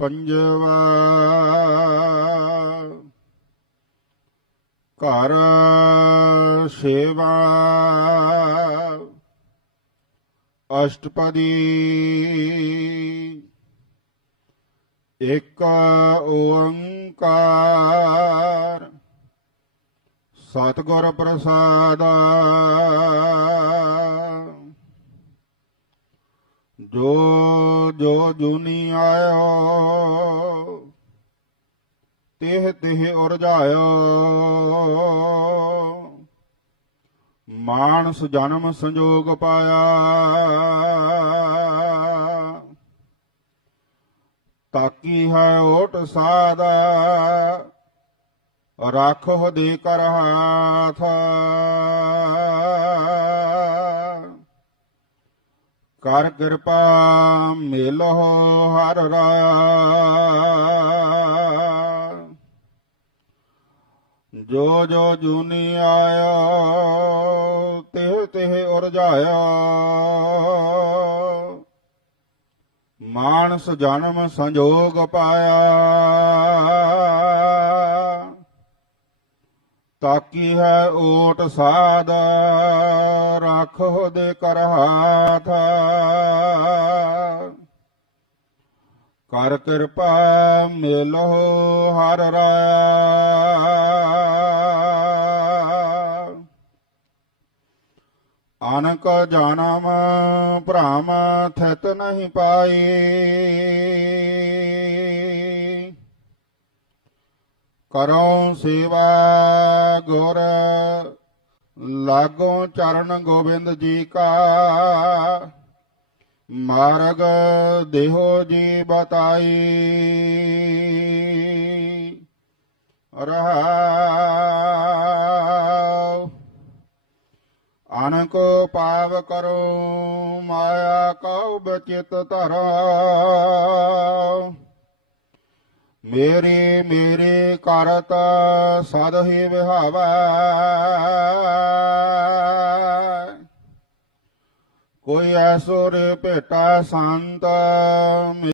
ਪੰਜਵਾ ਘਰ ਸੇਵਾ ਅਸ਼ਟਪਦੀ ਇੱਕ ਓੰਕਾਰ ਸਤਿਗੁਰ ਪ੍ਰਸਾਦ ਜੋ ਜੋ ਜੁਨੀ ਆਇਓ, ਤਿਹ ਤਿਹ ਉਰਜਾਇਓ ਮਾਨਸ ਜਨਮ ਸੰਜੋਗ ਪਾਇਆ, ਤਾਕੀ ਹੈ ਓਟ ਸਾਦਾ ਰਾਖੋ ਦੇ ਕਰ ਹਾਥ। ਕਰ ਕਿਰਪਾ, ਮਿਲੋ ਹਰ ਰਾਇਆ ਜੋ ਜੋ ਜੁਨੀ ਆਇਆ, ਤਿਹ ਤਿਹ ਉਰਜਾਇਆ ਮਾਨਸ ਜਨਮ ਸੰਜੋਗ ਪਾਇਆ। ਤਾਕੀ ਹੈ ਓਟ ਸਾਧ, ਰੱਖੋ ਦੇ ਕਰ ਹਾਥ। ਕਰ ਕਿਰਪਾ ਮਿਲੋ ਹਰ ਰਾਇਆ ਅਨਕ ਜਨਮ ਭ੍ਰਮ ਥਿਤ ਨਹੀਂ ਪਾਈ। ਕਰੋ ਸੇਵਾ ਗੁਰ ਲਾਗੋ ਚਰਨ ਗੋਬਿੰਦ ਜੀ ਕਾ। ਮਾਰਗ ਦੇਹੋ ਜੀ ਬਤਾਈ। ਰਹਾਉ। ਅਨਕੋ ਪਾਵ ਕਰੋ, ਮਾਇਆ ਕਉ, ਬਚਿਤ ਧਰੋ ਮੇਰੀ ਮੇਰੀ ਕਰਤ ਸਦ ਹੀ ਵਿਹਾਵੈ। ਕੋਈ ਐਸੋ ਰੇ ਭੇਟਾ ਸੰਤ